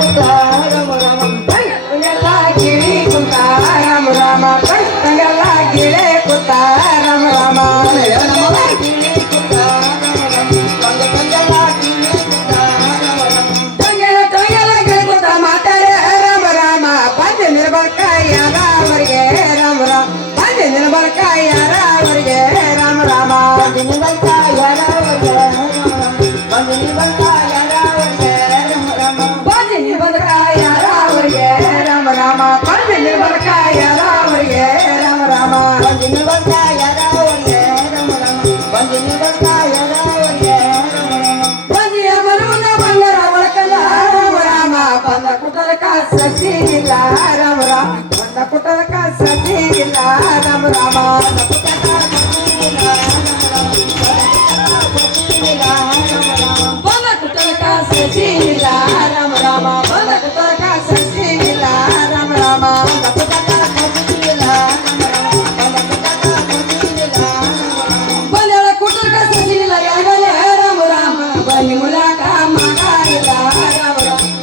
ಕುಂತ ರಾಮ ರಾಮ ಎಲ್ಲ ಗಿಳಿ ಕುಂತ ರಾಮ ರಾಮ ಎಲ್ಲ ಗಿಳೆ ಕುಂತ ರಾಮ ರಾಮ ಗಿಳಿ ಕುಂತ ನಿರ್ಬರ್ಕ ಯಾರವರಿಗೆ ರಾಮ ರಾಮ ಬಂದೆ ನಿರ್ಬರ್ಕ ಯಾರವರಿಗೆ ರಾಮ ರಾಮ ಬಂದೆ ನಿರ್ಬರ್ಕ ಯಾರವರಿಗೆ ಬಂದೆ ನಿರ್ಬರ್ಕ ಯಾರವರಿಗೆ ರಾಮ ರಾಮ ಬಂದೆ ನಿರ್ಬರ್ಕ ಯಾರವರಿಗೆ ರಾಮ ರಾಮ ಬಂದೆ ನಿರ್ಬರ್ಕ ಯಾರವರಿಗೆ ರಾಮ ರಾಮ ಬಂದೆ ನಿರ್ಬರ್ಕ ಯಾರವರಿಗೆ ರಾಮ ರಾಮ ಬಂದೆ ನಿರ್ಬರ್ಕ ಯಾರವರಿಗೆ ರಾಮ ರಾಮ ಬಂದಿಯ ಮರುನ ಬಂದರ ಒಳಕಲ್ಲ ರಾಮ ರಾಮ ಬಂದ ಕುಟಲಕ ಸಸಿಲ್ಲ ರಾಮ ರಾಮ ಬಂದ ಕುಟಲಕ ಸಸಿಲ್ಲ ರಾಮ ರಾಮ ಬಂದ ಕುಟಲಕ ಸಸಿಲ್ಲ ರಾಮ ರಾಮ ಬಂದ ಕುಟಲಕ ಸಸಿಲ್ಲ ರಾಮ ರಾಮ ಬಂದ ಕುಟಲಕ ಸಸಿಲ್ಲ ಯಾಗಲೇ ರಾಮ ರಾಮ ಬನ್ನಿ ಮುಲಾಕ ಮಗ ಇಲ್ಲ ರಾಮ ರಾಮ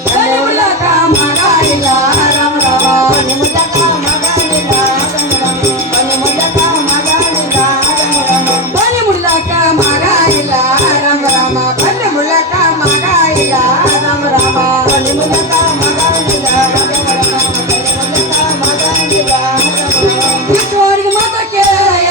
ಬನ್ನಿ ಮುಲಾಕ ಮಗ ಇಲ್ಲ ರಾಮ ರಾಮ ಬನ್ನಿ ಮುಲಾಕ ಮಗ ಇಲ್ಲ ರಾಮ ರಾಮ ಬನ್ನಿ ಮುಲಾಕ ಮಗ ಇಲ್ಲ ರಾಮ ರಾಮ ಬನ್ನಿ ಮುಲಾಕ ಮಗ ಇಲ್ಲ ರಾಮ ರಾಮ ಬನ್ನಿ ಮುಲಾಕ ಮಗ ಇಲ್ಲ ರಾಮ ರಾಮ ಬನ್ನಿ ಮುಲಾಕ ಮಗ ಇಲ್ಲ ರಾಮ ರಾಮ ಬನ್ನಿ ಮುಲಾಕ ಮಗ ಇಲ್ಲ ರಾಮ ರಾಮ ಇಷ್ಟವರೆಗೆ ಮಾತಕ್ಕೆ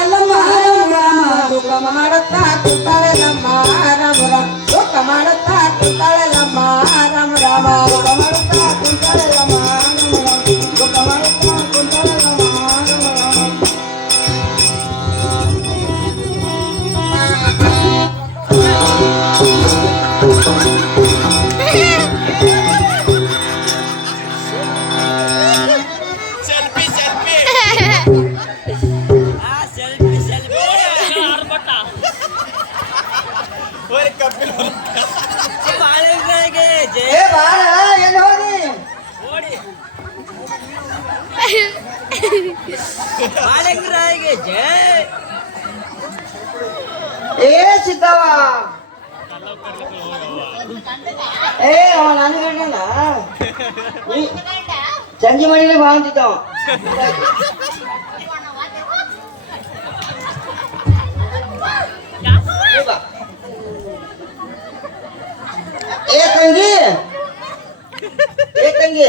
ಎಲ್ಲಮ್ಮ ರಾಮ ರಾಮ ದುಃಖ ಮಾಡುತ್ತಾ ಕೂತಾಳೆ ನಮ್ಮ ರಾಮ ರಾಮ ದುಃಖ ಮಾಡುತ್ತಾ ಕೂತಾಳೆ ನಮ್ಮ ರಾಮ ರಾಮ ದುಃಖ ಮಾಡುತ್ತಾ ಕೂತಾಳೆ ನಮ್ಮ ರಾಮ ರಾಮ ದುಃಖ ಮಾಡುತ್ತಾ ಕೂತಾಳೆ ನಮ್ಮ ರಾಮ ರಾಮ ಏ ಬಾಳ ಎಲ್ಲಿ ಹೋಗಿ ಏ ಸಿದ್ದವ ಏ ಅವ ನಾನು ಗಂಡನ ಸಂಜೆ ಮಾಡಿದ್ರೆ ಬಾ ಅಂತಿದ್ದವ ಏ ತಂಗಿ ಏ ತಂಗಿ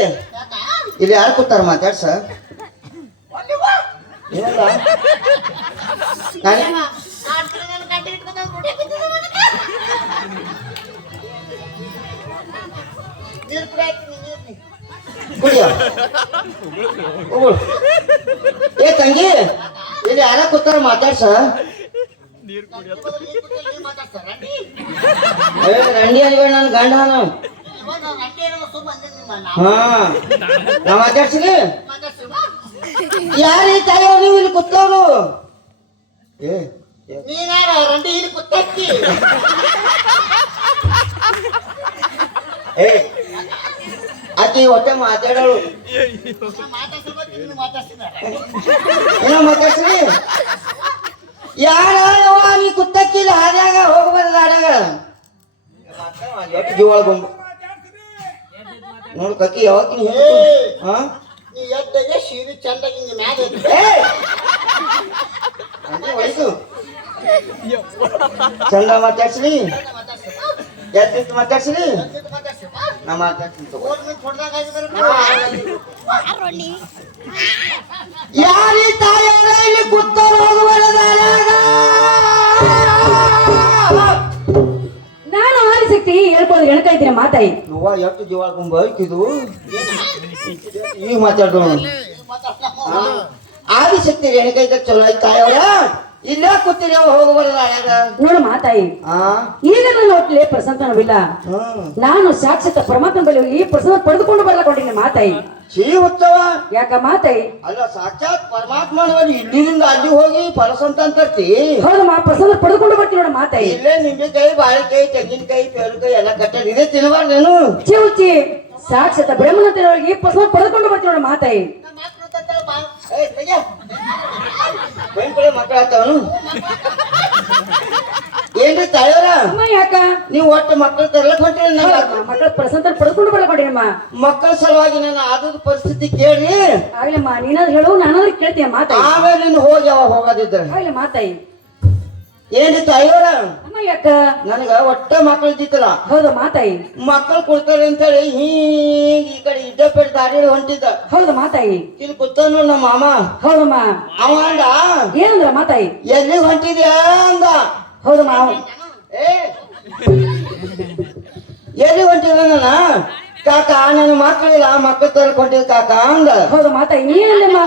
ಇಲ್ಲಿ ಯಾರು ಕೂತಾರ ಮಾತಾಡ್ಸ ಏನಲ್ಲ ಕುಡಿಯ ಏ ತಂಗಿ ಇಲ್ಲಿ ಯಾರ ಕೂತಾರ ಮಾತಾಡ್ಸ ರಂಡಿ ಅನ್ಬೇಡ ನನ್ ಗಂಡ ಹಾ ನಾ ಮಾತಾಡ್ಸಿನಿ ಯಾರ ತಾಯಿ ನೀವು ಇಲ್ಲಿ ಕೂತವ್ರು ಏ ನೀನಾರ ರಂಡಿ ಇಲ್ಲಿ ಕೂತಕ್ಕಿ ಏ ಆಕಿ ಹೊಟ್ಟೆ ಮಾತಾಡೋಳು ಏನೋ ಮಾತಾಡ್ಸಿನಿ ಯಾರ ನೀ ಕುತ್ತಕ್ಕಿಲ್ಲ ಹಾದ್ಯಾಗ ಹೋಗ್ಬಾರ್ದ ಆಡ್ಯಾಗ ಜೀವ ಬಂದು ನೋಡ್ ಕಕ್ಕಿ ಯಾವತ್ತಿ ಸೀರೆ ಚಂದಾಗಿ ವಯಸ್ಸು ಚಂದ ಮಾತಾಡ್ಸ್ರಿ ಎದ್ದು ಮಾತಾಡ್ಸ್ರಿ ನಾ ಮಾತಾಡ್ತೀನಿ ಯಾರೀ ತಾಯಿಯವರ ಇಲ್ಲಿ ಕೂತರು ನಾನು ಆದಿಶಕ್ತಿ ಹೇಳ್ಕೊಂಡು ಹೇಳ್ತಾ ಇದ್ದೀನಿ ಮಾತಾಯಿ ನೋವ ಎಷ್ಟು ಜೀವ ಬೈಕಿದು ಈಗ ಮಾತಾಡ್ದು ಆದಿಶಕ್ತಿ ರೇಣುಕೈತ ಚಲೋ ಆಯ್ತು ತಾಯಿಯವರ ಇಲ್ಲ ಕೂತಿರಿ ಹೋಗಬಾರಲ್ಲ ನೋಡು ಮಾತಾಯಿ ಈಗ ನನ್ನ ಒಟ್ಟಿಗೆ ಪ್ರಸನ್ನವಿಲ್ಲ ನಾನು ಸಾಕ್ಷಾತ್ ಪರಮಾತ್ಮ ಬಳಿ ಈ ಪ್ರಸನ್ನ ಪಡೆದುಕೊಂಡು ಬರ್ಲಕೊಂಡಿನಿ ಮಾತಾಯಿ ಶ್ರೀ ಉತ್ಸವ ಯಾಕ ಮಾತಾಯಿ ಅಲ್ಲ ಸಾಕ್ಷಾತ್ ಪರಮಾತ್ಮನ ಇಲ್ಲಿಂದ ಅಲ್ಲಿ ಹೋಗಿ ಪರಸಂತ ಅಂತರ್ತಿ ಹೌದು ಪ್ರಸನ್ನ ಪಡೆದುಕೊಂಡು ಬರ್ತೀನಿ ನೋಡು ಮಾತಾಯಿ ಇಲ್ಲೇ ನಿಂಬೆಕಾಯಿ ಬಾಳೆಕಾಯಿ ತೆಂಗಿನಕಾಯಿ ಪೇರುಕಾಯಿ ಎಲ್ಲ ಕಟ್ಟದ ಇದೆ ತಿನ್ನಬಾರ್ದೇನು ಚಿವುಚಿ ಸಾಕ್ಷಾತ್ ಬ್ರಹ್ಮನ ತಿನ್ನೋಳಿಗೆ ಈ ಪ್ರಸನ್ನ ಪಡೆದುಕೊಂಡು ಬರ್ತೀನಿ ನೋಡು ಮಾತಾಯಿ ಮಕ್ಕಳಾಗ್ತಾವನು ಏನ್ರಿ ತಾಯವ್ರ ಅಮ್ಮ ಯಾಕ ನೀವು ಒಟ್ಟು ಮಕ್ಕಳು ತರ್ಲಕ್ ಹೊಂಟ್ರಿ ಮಕ್ಕಳ ಪ್ರಸಂತ ಪಡ್ಕೊಂಡು ಬರ್ಲಕೊಂಡಿರಮ್ಮ ಮಕ್ಕಳ ಸಲುವಾಗಿ ನಾನು ಆದದ ಪರಿಸ್ಥಿತಿ ಕೇಳ್ರಿ ಆಗ್ಲಮ್ಮ ನೀನಾದ್ರು ಹೇಳು ನಾನಾದ್ರೂ ಕೇಳ್ತೀಯ ಮಾತಾಯಿ ಆಮೇಲೆ ನೀನು ಹೋಗಿ ಯಾವಾಗ ಹೋಗೋದಿದ್ರ ಆಗ್ಲಿ ಮಾತಾಯಿ ಏನ್ರಿ ತಾಯಿಯವರ ಅಮ್ಮ ಯಾಕ ನನಗ ಒಟ್ಟ ಮಕ್ಕಳು ಇದ್ದಿತ್ತಲ್ಲ ಹೌದು ಮಾತಾಯಿ ಮಕ್ಕಳು ಕೊಡ್ತಾರೆ ಅಂತೇಳಿ ಹೀಗ್ ಈ ಕಡೆ ಇಡ್ಡಪೇಟ್ ದಾರಿ ಹೊಂಟಿದ್ದ ಹೌದು ಮಾತಾಯಿ ಇಲ್ಲಿ ಕೂತಾನು ನಮ್ಮ ಮಾಮ ಹೌದಮ್ಮ ಅವ ಅಂದ ಏನಂದ್ರ ಮಾತಾಯಿ ಎಲ್ಲಿ ಹೊಂಟಿದ್ಯಾ ಅಂದ ಹೌದಮ್ಮ ಏ ಎಲ್ಲಿ ಹೊಂಟಿದ ನನ್ನ ಕಾಕ ನನ್ನ ಮಕ್ಕಳಿಲ್ಲ ಮಕ್ಕಳು ತರಕ್ ಹೊಂಟಿದ್ ಕಾಕ ಅಂದ ಹೌದು ಮಾತಾಯಿ ನೀನಲ್ಲಮ್ಮ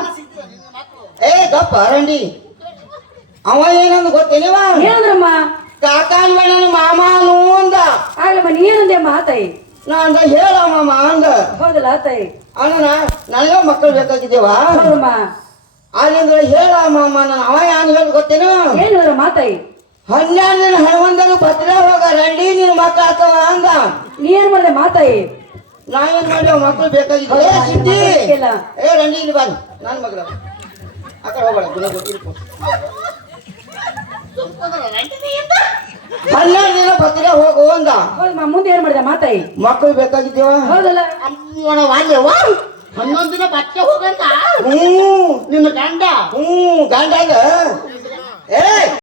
ಏ ಗಪ್ಪ ರಂಡಿ ಅವ ಏನಂದ ಗೊತ್ತೇನಿವ ಏನಂದ್ರಮ್ಮ ಕಾಕ ಅನ್ಬೇಡ ನನ್ನ ಮಾಮ ಅನು ಅಂದ ಆಗ್ಲಮ್ಮ ನೀನಂದೆ ಮಾತಾಯಿ ನಾ ಅಂದ ಹೇಳ ಮಾಮ ಅಂದ ಹೌದಲ್ಲ ತಾಯಿ ಅಣ್ಣ ನನಗ ಮಕ್ಕಳು ಬೇಕಾಗಿದ್ದೇವ ಹೌದಮ್ಮ ಅಲ್ಲಿಂದ ಹೇಳ ಮಾಮ ನಾನು ಅವ ಏನ್ ಹೇಳ ಗೊತ್ತೇನು ಏನಂದ್ರ ಮಾತಾಯಿ 12 ದಿನ ಹಣವಂದರು ಬದ್ರೆ ಹೋಗ ರಂಡಿ ನಿನ್ ಮಕ್ಕಳು ಆತವ ಅಂದ ನೀ ಏನ್ ಮಾಡ್ದೆ ಮಾತಾಯಿ ನಾ ಏನ್ ಮಾಡಿ ಮಕ್ಕಳು ಬೇಕಾಗಿದ್ದೆ ಹೌದಾ, ಸಿದ್ದಿ ನಿನ್ನ ಮಗಳು ಬೇಕಿಲ್ಲ. ಏ ರಂಡಿ ಇಲ್ಲಿ ಬನ್ನಿ ನನ್ನ ಮಗಳ ಆ ಕಡೆ ಹೋಗ್ಬೇಡ ಗುಣ ಗೊತ್ತಿರ್ಕೊ 12 ದಿನ ಬದ್ರೆ ಹೋಗು ಅಂದ ಹೌದಮ್ಮ ಮುಂದೆ ಏನ್ ಮಾಡಿದೆ ಮಾತಾಯಿ ಮಕ್ಕಳು ಬೇಕಾಗಿದ್ದೇವ ಹೌದಲ್ಲ ಅಮ್ಮನವಾಲ್ಯವ್ವ 11 ದಿನ ಬಟ್ಟೆ ಹೋಗಂತ ಹ್ಞೂ ನಿನ್ನ ಗಂಡ ಗಂಡ ಏ